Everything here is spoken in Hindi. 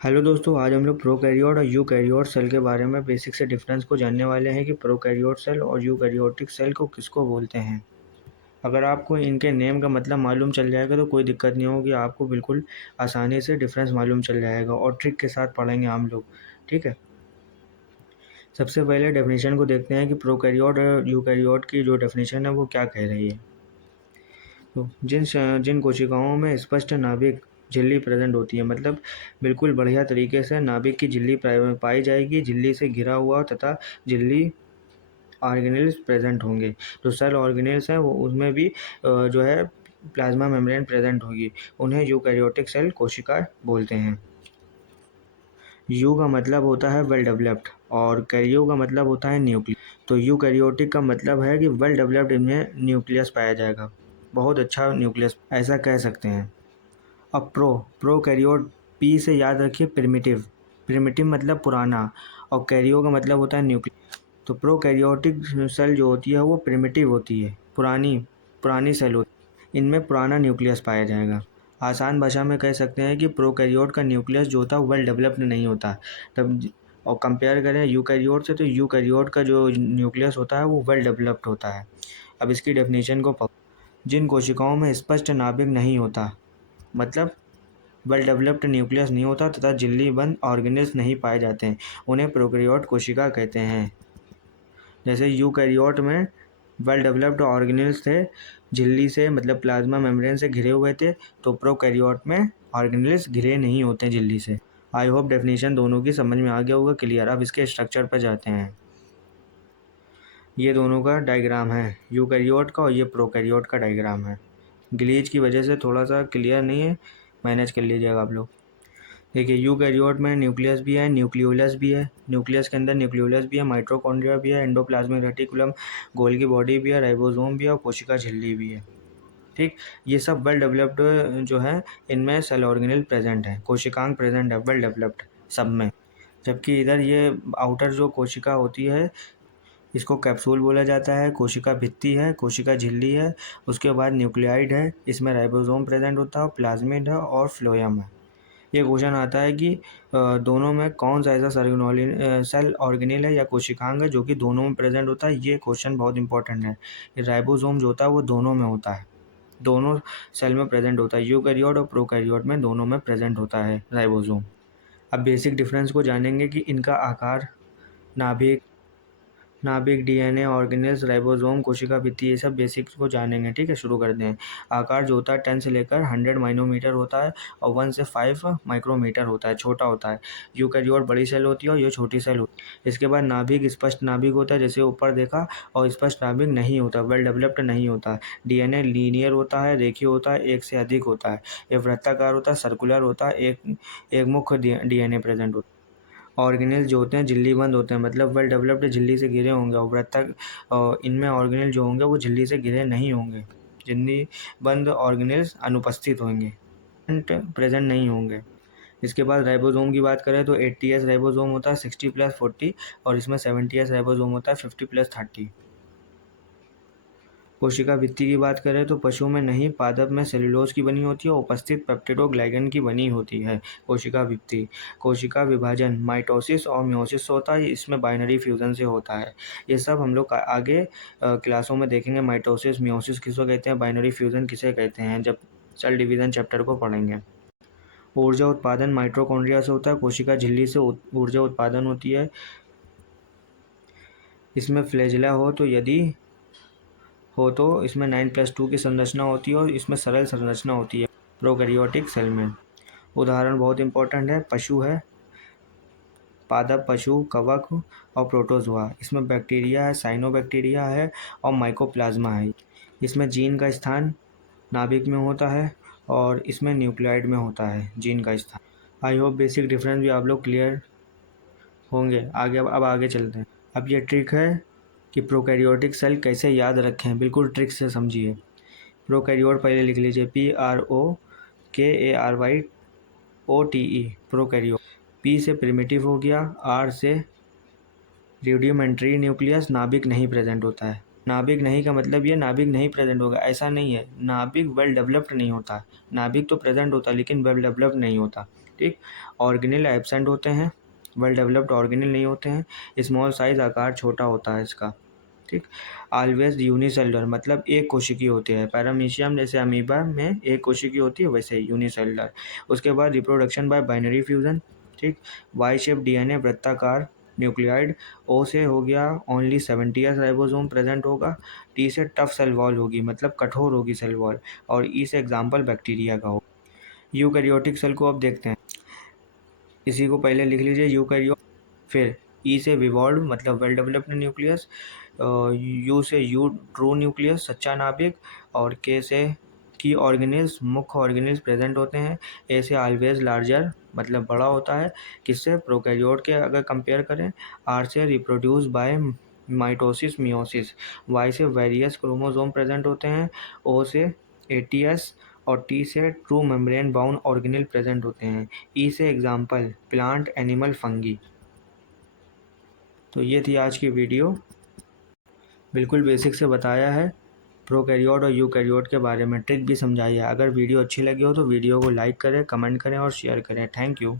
हेलो दोस्तों, आज हम लोग प्रोकैरियोट और यूकैरियोट सेल के बारे में बेसिक से डिफरेंस को जानने वाले हैं कि प्रोकैरियोट सेल और यूकैरियोटिक सेल को किसको बोलते हैं। अगर आपको इनके नेम का मतलब मालूम चल जाएगा तो कोई दिक्कत नहीं होगी, आपको बिल्कुल आसानी से डिफरेंस मालूम चल जाएगा और ट्रिक के साथ पढ़ेंगे हम लोग। ठीक है, सबसे पहले डेफिनेशन को देखते हैं कि प्रोकैरियोट और यूकैरियोट की जो डेफिनेशन है वो क्या कह रही है। तो जिन कोशिकाओं में स्पष्ट नाभिक झिल्ली प्रेजेंट होती है, मतलब बिल्कुल बढ़िया तरीके से नाभिक की झिल्ली पाई जाएगी, झिल्ली से घिरा हुआ तथा झिल्ली ऑर्गेनेल्स प्रेजेंट होंगे। जो सेल ऑर्गेनेल्स हैं वो उसमें भी जो है प्लाज्मा मेम्ब्रेन प्रेजेंट होगी, उन्हें यूकैरियोटिक सेल कोशिका बोलते हैं। यू का मतलब होता है वेल डेवलप्ड और कैरियो का मतलब होता है न्यूक्लियस। तो यूकैरियोटिक का मतलब है कि वेल डेवलप्ड इनमें न्यूक्लियस पाया जाएगा, बहुत अच्छा न्यूक्लियस ऐसा कह सकते हैं। अब प्रोकैरियोट, पी से याद रखिए प्रिमिटिव, प्रिमिटिव मतलब पुराना, और कैरियो का मतलब होता है न्यूक्लियस। तो प्रोकैरियोटिक सेल जो होती है वो प्रिमिटिव होती है, पुरानी पुरानी सेल होती है, इनमें पुराना न्यूक्लियस पाया जाएगा। आसान भाषा में कह सकते हैं कि प्रोकैरियोट का न्यूक्लियस जो होता है वेल डेवलप्ड नहीं होता। तब और कंपेयर करें यूकैरियोट से, तो यूकैरियोट का जो न्यूक्लियस होता है वो वेल डेवलप्ड होता है। अब इसकी डेफिनेशन को जिन कोशिकाओं में स्पष्ट नाभिक नहीं होता, मतलब वेल डेवलप्ड न्यूक्लियस नहीं होता तथा झिल्ली बंद ऑर्गेनेल्स नहीं पाए जाते हैं, उन्हें प्रोकैरियोट कोशिका कहते हैं। जैसे यूकैरियोट में वेल डेवलप्ड ऑर्गेनेल्स थे, झिल्ली से मतलब प्लाज्मा मेम्ब्रेन से घिरे हुए थे, तो प्रोकैरियोट में ऑर्गेनेल्स घिरे नहीं होते झिल्ली से। आई होप डेफिनेशन दोनों की समझ में आ गया होगा क्लियर। अब इसके स्ट्रक्चर पर जाते हैं। ये दोनों का डायग्राम है, यूकैरियोट का और ये प्रोकैरियोट का डायग्राम है। ग्लीच की वजह से थोड़ा सा क्लियर नहीं है, मैनेज कर लीजिएगा आप लोग। देखिए, यूकैरियोट में न्यूक्लियस भी है, न्यूक्लियोलस भी है, न्यूक्लियस के अंदर न्यूक्लियोलस भी है, माइटोकॉन्ड्रिया भी है, एंडोप्लाज्मिक रेटिकुलम, गोल्गी बॉडी भी है, राइबोसोम भी है और कोशिका झिल्ली भी है। ठीक, ये सब वेल डेवलप्ड जो है, इनमें सेल ऑर्गेनेल प्रेजेंट है, कोशिकांग प्रेजेंट है वेल डेवलप्ड सब में। जबकि इधर ये आउटर जो कोशिका होती है, इसको कैप्सूल बोला जाता है, कोशिका भित्ति है, कोशिका झिल्ली है, उसके बाद न्यूक्लियाइड है, इसमें राइबोसोम प्रेजेंट होता है, प्लाज्मिड है और फ्लोएम है। ये क्वेश्चन आता है कि दोनों में कौन सा ऐसा सेल ऑर्गेनेल है या कोशिकांग है जो कि दोनों में प्रेजेंट होता है। ये क्वेश्चन बहुत इंपॉर्टेंट है। राइबोसोम जो होता है वो दोनों में होता है, दोनों सेल में प्रेजेंट होता है, यूकैरियोट और प्रोकैरियोट में दोनों में प्रेजेंट होता है राइबोसोम। अब बेसिक डिफरेंस को जानेंगे कि इनका आकार, नाभिक नाभिक, डीएनए, ऑर्गेनेल्स, राइबोसोम, कोशिका भित्ति, ये सब बेसिक्स को जानेंगे। ठीक है, शुरू करते हैं। आकार जो होता है 10 से लेकर 100 माइक्रोमीटर होता है और 1 से 5 माइक्रोमीटर होता है, छोटा होता है। यूकैरियोट बड़ी सेल होती है और ये छोटी सेल होती है। इसके बाद नाभिक, स्पष्ट नाभिक होता है जैसे ऊपर देखा, और स्पष्ट नाभिक नहीं होता, वेल डेवलप्ड नहीं होता। डीएनए लीनियर होता है, रेखीय होता है, एक से अधिक होता है। ये वृत्ताकार होता है, सर्कुलर होता है, एक मुख्य डीएनए प्रेजेंट होता है। ऑर्गेनेल जो होते हैं झिल्ली बंद होते हैं, मतलब वेल डेवलप्ड झिल्ली से घिरे होंगे, और वृत्तक इनमें ऑर्गेनेल जो होंगे वो झिल्ली से घिरे नहीं होंगे, झिल्ली बंद ऑर्गेनेल्स अनुपस्थित होंगे, प्रेजेंट नहीं होंगे। इसके बाद राइबोसोम की बात करें तो 80S राइबोसोम होता है 60+40, और इसमें 70S राइबोसोम होता है 50+30। कोशिका भित्ति की बात करें तो पशु में नहीं, पादप में सेल्यूलोज की बनी होती है, उपस्थित पेप्टिडोग्लाइकन की बनी होती है कोशिका भित्ति। कोशिका विभाजन माइटोसिस और मियोसिस होता है, इसमें बाइनरी फ्यूजन से होता है। ये सब हम लोग आगे क्लासों में देखेंगे, माइटोसिस मियोसिस किसको कहते हैं, बाइनरी फ्यूजन किसे कहते हैं, जब सेल डिवीजन चैप्टर को पढ़ेंगे। ऊर्जा उत्पादन माइटोकॉन्ड्रिया से होता है, कोशिका झिल्ली से ऊर्जा उत्पादन होती है। इसमें फ्लैजेला हो तो इसमें 9+2 की संरचना होती है और इसमें सरल संरचना होती है प्रोकैरियोटिक सेल में। उदाहरण बहुत इंपॉर्टेंट है, पशु है, पादप पशु, कवक और प्रोटोजोआ। इसमें बैक्टीरिया है, साइनोबैक्टीरिया है और माइकोप्लाज्मा है। इसमें जीन का स्थान नाभिक में होता है और इसमें न्यूक्लियाइड में होता है जीन का स्थान। आई होप बेसिक डिफरेंस भी आप लोग क्लियर होंगे। अब आगे चलते हैं। अब ये ट्रिक है कि प्रोकैरियोटिक सेल कैसे याद रखें, बिल्कुल ट्रिक से समझिए। प्रोकैरियोट पहले लिख लीजिए, PROKARYOTE, प्रोकैरियोट। पी से प्रिमिटिव हो गया, आर से रूडिमेंट्री न्यूक्लियस, नाभिक नहीं प्रेजेंट होता है। नाभिक नहीं का मतलब ये नाभिक नहीं प्रेजेंट होगा, ऐसा नहीं है, नाभिक वेल डेवलप्ड नहीं होता। नाभिक तो प्रेजेंट होता है लेकिन वेल डेवलप्ड नहीं होता। ठीक। ऑर्गेनेल एब्सेंट होते हैं, वेल डेवलप्ड ऑर्गेनेल नहीं होते हैं। स्मॉल साइज, आकार छोटा होता है इसका, ठीक। ऑलवेज यूनिसेलुलर मतलब एक कोशिकीय होती है। पैरामीशियम जैसे अमीबा में एक कोशिकीय होती है, वैसे यूनिसेलुलर। उसके बाद रिप्रोडक्शन बाय बाइनरी फ्यूजन, ठीक। वाई शेप डीएनए, वृत्ताकार न्यूक्लियाइड। ओ से हो गया ओनली 70s राइबोसोम प्रेजेंट होगा। टी से टफ सेल वॉल होगी, मतलब कठोर होगी सेल वॉल। और ई से एग्जाम्पल बैक्टीरिया का होगा। यूकैरियोटिक सेल को अब देखते हैं, इसी को पहले लिख लीजिए यूकैरियोट। फिर ई से विवॉल्व मतलब वेल डेवलप्ड न्यूक्लियस। यू से यू ट्रू न्यूक्लियस सच्चा नाभिक। और के से की ऑर्गेनिल्स मुख्य ऑर्गेनिल्स प्रेजेंट होते हैं। ए से ऑलवेज लार्जर मतलब बड़ा होता है, किससे प्रोकैरियोट के अगर कंपेयर करें। आर से reproduce by mitosis meiosis. Y से वेरियस क्रोमोसोम प्रेजेंट होते हैं। ओ से एटीएस। और टी से true membrane bound organelle present होते हैं। ई से एग्जाम्पल प्लांट, एनिमल, फंगी। तो ये थी आज की वीडियो, बिल्कुल बेसिक से बताया है प्रोकैरियोट और यूकैरियोट के बारे में, ट्रिक भी समझाई है। अगर वीडियो अच्छी लगी हो तो वीडियो को लाइक करें, कमेंट करें और शेयर करें। Thank you.